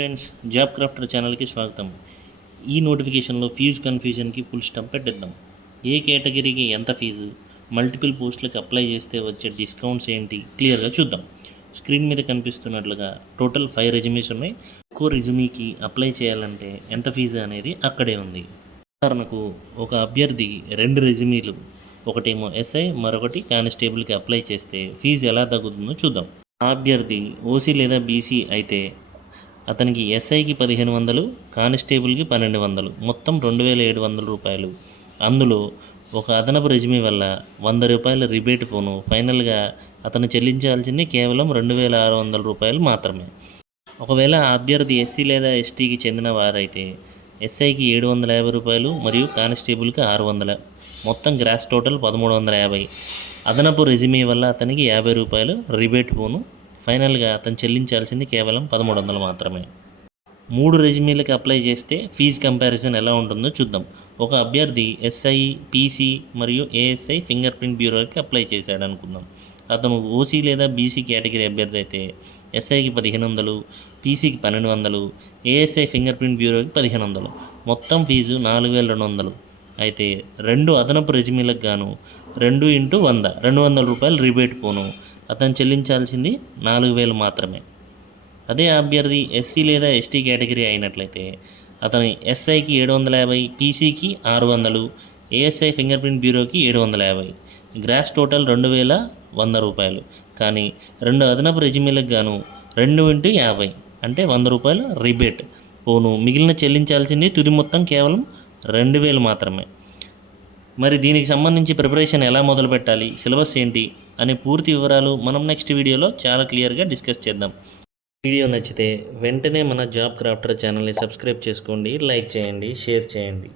Friends, job crafter ఛానల్కి స్వాగతం. ఈ నోటిఫికేషన్లో ఫీజు కన్ఫ్యూజన్కి ఫుల్ స్టాప్ పెట్టేద్దాం. ఏ కేటగిరీకి ఎంత ఫీజు, మల్టిపుల్ పోస్టులకు అప్లై చేస్తే వచ్చే డిస్కౌంట్స్ ఏంటి క్లియర్గా చూద్దాం. స్క్రీన్ మీద కనిపిస్తున్నట్లుగా టోటల్ 5 రెజ్యూమీస్ ఉన్నాయి. ఒక్కో రెజ్యూమీకి అప్లై చేయాలంటే ఎంత ఫీజు అనేది అక్కడే ఉంది. ఉదాహరణకు ఒక అభ్యర్థి 2 రెజ్యూమీలు, ఒకటేమో ఎస్ఐ మరొకటి కానిస్టేబుల్కి అప్లై చేస్తే ఫీజు ఎలా తగ్గుతుందో చూద్దాం. ఆ అభ్యర్థి ఓసీ లేదా బీసీ అయితే అతనికి ఎస్ఐకి 1500, కానిస్టేబుల్కి 1200, మొత్తం 2700 రూపాయలు. అందులో ఒక అదనపు రెజ్యూమీ వల్ల 100 రూపాయల రిబేట్ పోను. ఫైనల్గా అతను చెల్లించాల్సింది కేవలం 2600 రూపాయలు మాత్రమే. ఒకవేళ ఆ అభ్యర్థి ఎస్సీ లేదా ఎస్టీకి చెందిన వారైతే ఎస్ఐకి 750 రూపాయలు మరియు కానిస్టేబుల్కి 600, మొత్తం గ్రాస్ టోటల్ 1350. అదనపు రెజ్యూమీ వల్ల అతనికి 50 రూపాయలు రిబేట్ పోను. ఫైనల్గా అతను చెల్లించాల్సింది కేవలం 1300 మాత్రమే. 3 రెజ్యూమీలకు అప్లై చేస్తే ఫీజు కంపారిజన్ ఎలా ఉంటుందో చూద్దాం. ఒక అభ్యర్థి ఎస్ఐ, పీసీ మరియు ఏఎస్ఐ ఫింగర్ ప్రింట్ బ్యూరోకి అప్లై చేశాడు అనుకుందాం. అతను ఓసీ లేదా బీసీ కేటగిరీ అభ్యర్థి అయితే ఎస్ఐకి 1500, పీసీకి 1200, ఏఎస్ఐ ఫింగర్ ప్రింట్ బ్యూరోకి 1500, మొత్తం ఫీజు 4200. అయితే 2 అదనపు రెజ్యూమీలకు గాను 2x100 200 రూపాయలు రిబేట్ పోను. అతను చెల్లించాల్సింది 4000 మాత్రమే. అదే అభ్యర్థి ఎస్సీ లేదా ఎస్టీ కేటగిరీ అయినట్లయితే అతని ఎస్ఐకి 750, పీసీకి 600, ఏఎస్ఐ ఫింగర్ ప్రింట్ బ్యూరోకి 750, గ్రాస్ టోటల్ 2100 రూపాయలు. కానీ 2 అదనపు రెజ్యూమీలకు గాను 2x50 అంటే 100 రూపాయలు రిబేట్ పోను. మిగిలిన చెల్లించాల్సింది తుది మొత్తం కేవలం 2000 మాత్రమే. మరి దీనికి సంబంధించి ప్రిపరేషన్ ఎలా మొదలు పెట్టాలి, సిలబస్ ఏంటి అనే పూర్తి వివరాలు మనం నెక్స్ట్ వీడియోలో చాలా క్లియర్గా డిస్కస్ చేద్దాం. వీడియో నచ్చితే వెంటనే మన జాబ్ క్రాఫ్టర్ ఛానల్ని సబ్స్క్రైబ్ చేసుకోండి, లైక్ చేయండి, షేర్ చేయండి.